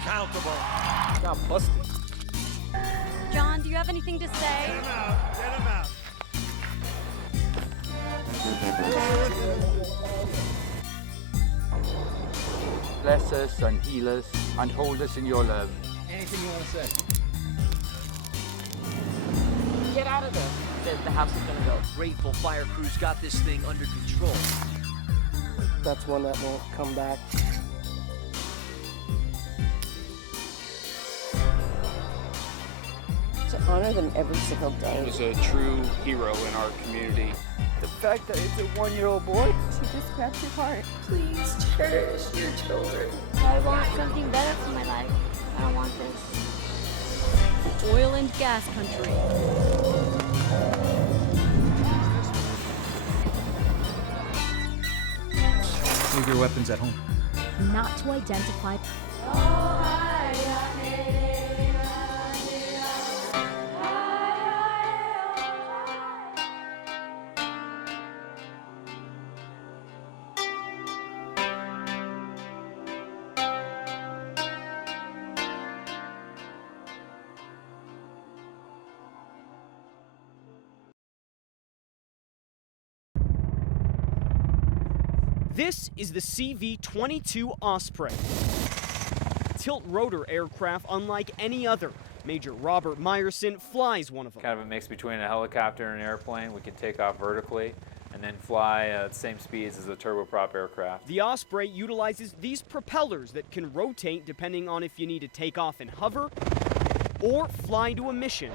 accountable. Got busted. John, do you have anything to say? Get him out. Get him out. Bless us and heal us and hold us in your love. Anything you want to say? Get out of there. The house is gonna go. Grateful fire crews got this thing under control. That's one that won't come back. To honor them every single day. He was a true hero in our community. The fact that it's a 1-year-old boy. She just grabs your heart. Please cherish your children. I want something better for my life. I don't want this. Oil and gas country. Leave your weapons at home. Not to identify. This is the CV-22 Osprey. Tilt-rotor aircraft unlike any other. Major Robert Meyerson flies one of them. Kind of a mix between a helicopter and an airplane. We can take off vertically and then fly at the same speeds as a turboprop aircraft. The Osprey utilizes these propellers that can rotate depending on if you need to take off and hover or fly to a mission.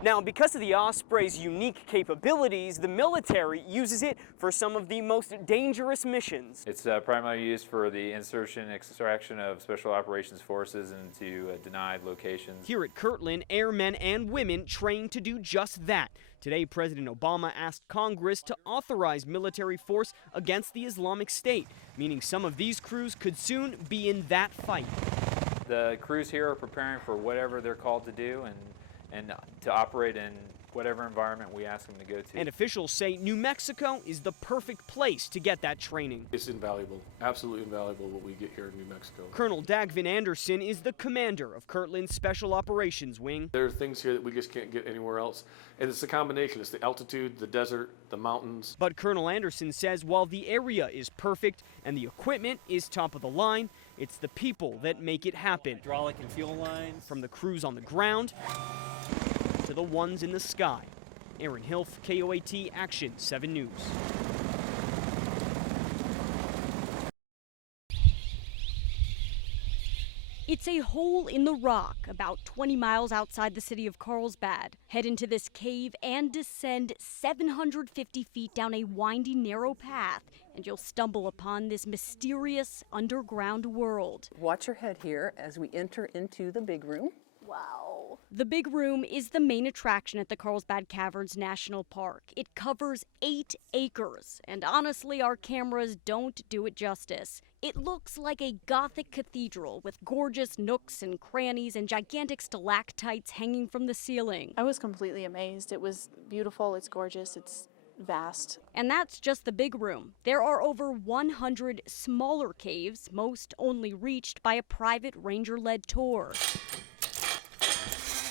Now, because of the Osprey's unique capabilities, the military uses it for some of the most dangerous missions. It's primarily used for the insertion and extraction of Special Operations Forces into denied locations. Here at Kirtland, airmen and women train to do just that. Today, President Obama asked Congress to authorize military force against the Islamic State, meaning some of these crews could soon be in that fight. The crews here are preparing for whatever they're called to do and to operate in whatever environment we ask them to go to. And officials say New Mexico is the perfect place to get that training. It's invaluable, absolutely invaluable what we get here in New Mexico. Colonel Dagvin Anderson is the commander of Kirtland's Special Operations Wing. There are things here that we just can't get anywhere else. And it's a combination. It's the altitude, the desert, the mountains. But Colonel Anderson says while the area is perfect and the equipment is top of the line, it's the people that make it happen. Hydraulic and fuel lines. From the crews on the ground to the ones in the sky. Aaron Hilf, KOAT Action 7 News. It's a hole in the rock about 20 miles outside the city of Carlsbad. Head into this cave and descend 750 feet down a windy, narrow path, and you'll stumble upon this mysterious underground world. Watch your head here as we enter into the big room. Wow. The big room is the main attraction at the Carlsbad Caverns National Park. It covers 8 acres, and honestly, our cameras don't do it justice. It looks like a Gothic cathedral with gorgeous nooks and crannies and gigantic stalactites hanging from the ceiling. I was completely amazed. It was beautiful, it's gorgeous, it's vast. And that's just the big room. There are over 100 smaller caves, most only reached by a private ranger-led tour.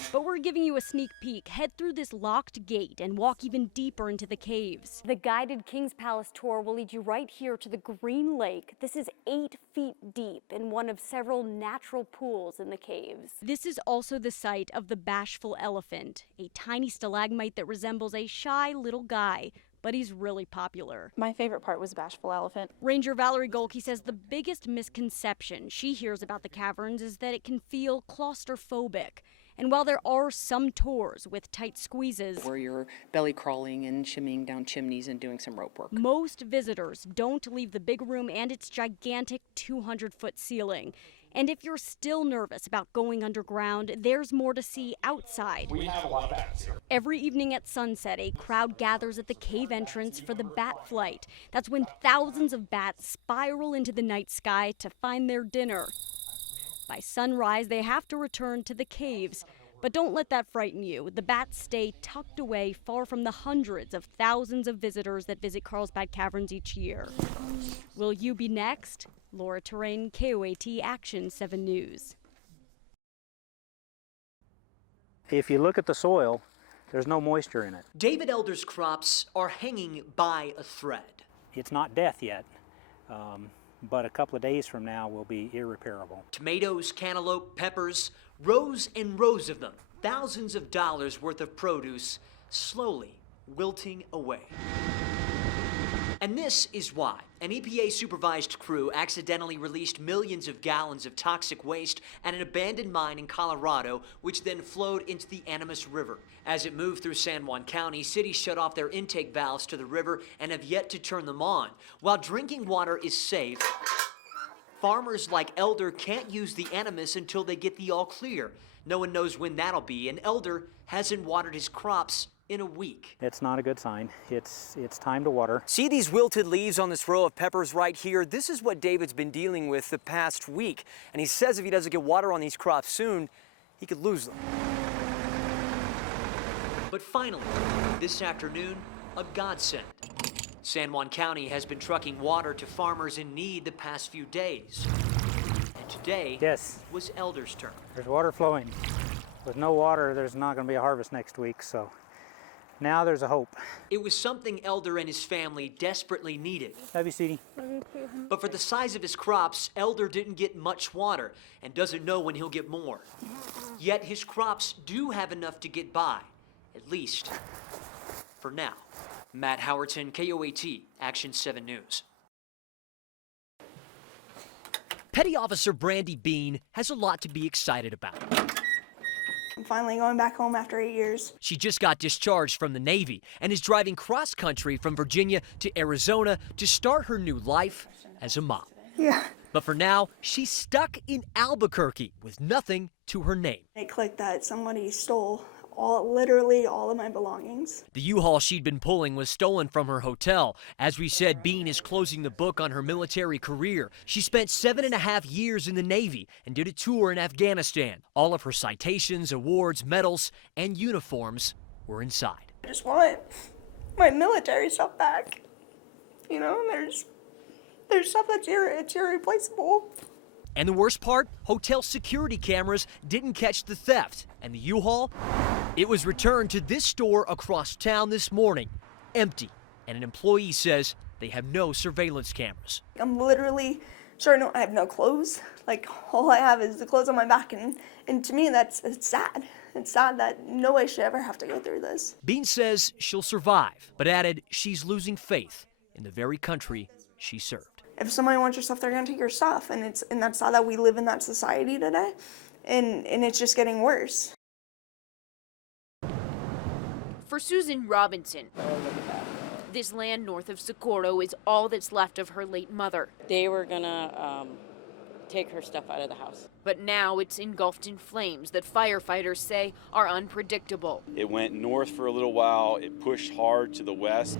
But we're giving you a sneak peek. Head through this locked gate and walk even deeper into the caves. The guided King's Palace tour will lead you right here to the Green Lake. This is 8 feet deep in one of several natural pools in the caves. This is also the site of the Bashful Elephant, a tiny stalagmite that resembles a shy little guy. But he's really popular. My favorite part was Bashful Elephant. Ranger Valerie Golke says the biggest misconception she hears about the caverns is that it can feel claustrophobic. And while there are some tours with tight squeezes, Where you're belly crawling and shimmying down chimneys and doing some rope work. Most visitors don't leave the big room and its gigantic 200-foot ceiling. And if you're still nervous about going underground, there's more to see outside. We have a lot of bats here. Every evening at sunset, a crowd gathers at the cave entrance for the bat flight. That's when thousands of bats spiral into the night sky to find their dinner. By sunrise, they have to return to the caves, But don't let that frighten you. The bats stay tucked away far from the hundreds of thousands of visitors that visit Carlsbad Caverns each year. Will you be next? Laura Terrain, KOAT Action 7 News. If you look at the soil, there's no moisture in it. David Elder's crops are hanging by a thread. It's not death yet, but a couple of days from now will be irreparable. Tomatoes, cantaloupe, peppers, rows and rows of them, thousands of dollars worth of produce slowly wilting away. And this is why an EPA-supervised crew accidentally released millions of gallons of toxic waste at an abandoned mine in Colorado, which then flowed into the Animas River. As it moved through San Juan County, cities shut off their intake valves to the river and have yet to turn them on. While drinking water is safe, farmers like Elder can't use the Animas until they get the all clear. No one knows when that'll be, and Elder hasn't watered his crops in a week. It's not a good sign. It's time to water. See these wilted leaves on this row of peppers right here? This is what David's been dealing with the past week. And he says if he doesn't get water on these crops soon, he could lose them. But finally, this afternoon, a godsend. San Juan County has been trucking water to farmers in need the past few days. And today was Elder's turn. There's water flowing. With no water, there's not going to be a harvest next week, so now there's a hope. It was something Elder and his family desperately needed. Love you, sweetie. But for the size of his crops, Elder didn't get much water and doesn't know when he'll get more. Yet his crops do have enough to get by, at least for now. Matt Howerton, KOAT, Action 7 News. Petty Officer Brandy Bean has a lot to be excited about. I'm finally going back home after 8 years. She just got discharged from the Navy and is driving cross-country from Virginia to Arizona to start her new life as a mom. Yeah. But for now, she's stuck in Albuquerque with nothing to her name. It clicked that somebody stole literally all of my belongings. The U-Haul she'd been pulling was stolen from her hotel. As we said, Bean is closing the book on her military career. She spent 7.5 years in the Navy and did a tour in Afghanistan. All of her citations, awards, medals, and uniforms were inside. I just want my military stuff back. You know, there's stuff that's irreplaceable. And the worst part, hotel security cameras didn't catch the theft. And the U-Haul, it was returned to this store across town this morning, empty. And an employee says they have no surveillance cameras. I'm literally I have no clothes. Like, all I have is the clothes on my back. And to me, it's sad. It's sad that nobody should ever have to go through this. Bean says she'll survive, but added she's losing faith in the very country she served. If somebody wants your stuff, they're gonna take your stuff, and that's sad that we live in that society today, and it's just getting worse. For Susan Robinson, this land north of Socorro is all that's left of her late mother. They were gonna take her stuff out of the house. But now it's engulfed in flames that firefighters say are unpredictable. It went north for a little while, it pushed hard to the west.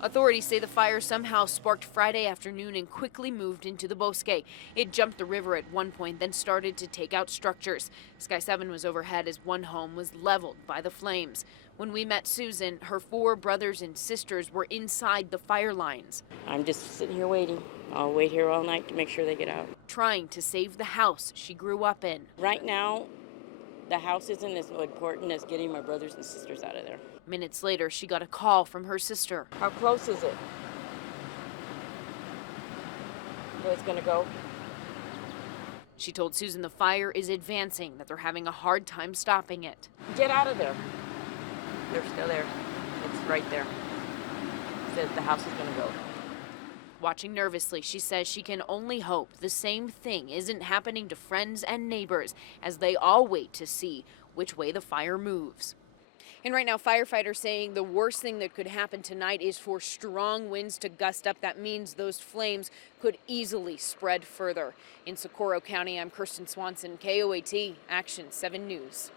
Authorities say the fire somehow sparked Friday afternoon and quickly moved into the Bosque. It jumped the river at one point, then started to take out structures. Sky 7 was overhead as one home was leveled by the flames. When we met Susan, her 4 brothers and sisters were inside the fire lines. I'm just sitting here waiting. I'll wait here all night to make sure they get out. Trying to save the house she grew up in. Right now, the house isn't as important as getting my brothers and sisters out of there. Minutes later, she got a call from her sister. How close is it? So it's gonna go? She told Susan the fire is advancing, that they're having a hard time stopping it. Get out of there. They're still there. It's right there. Says the house is gonna go. Watching nervously, she says she can only hope the same thing isn't happening to friends and neighbors as they all wait to see which way the fire moves. And right now, firefighters saying the worst thing that could happen tonight is for strong winds to gust up. That means those flames could easily spread further. In Socorro County, I'm Kirsten Swanson, KOAT, Action 7 News.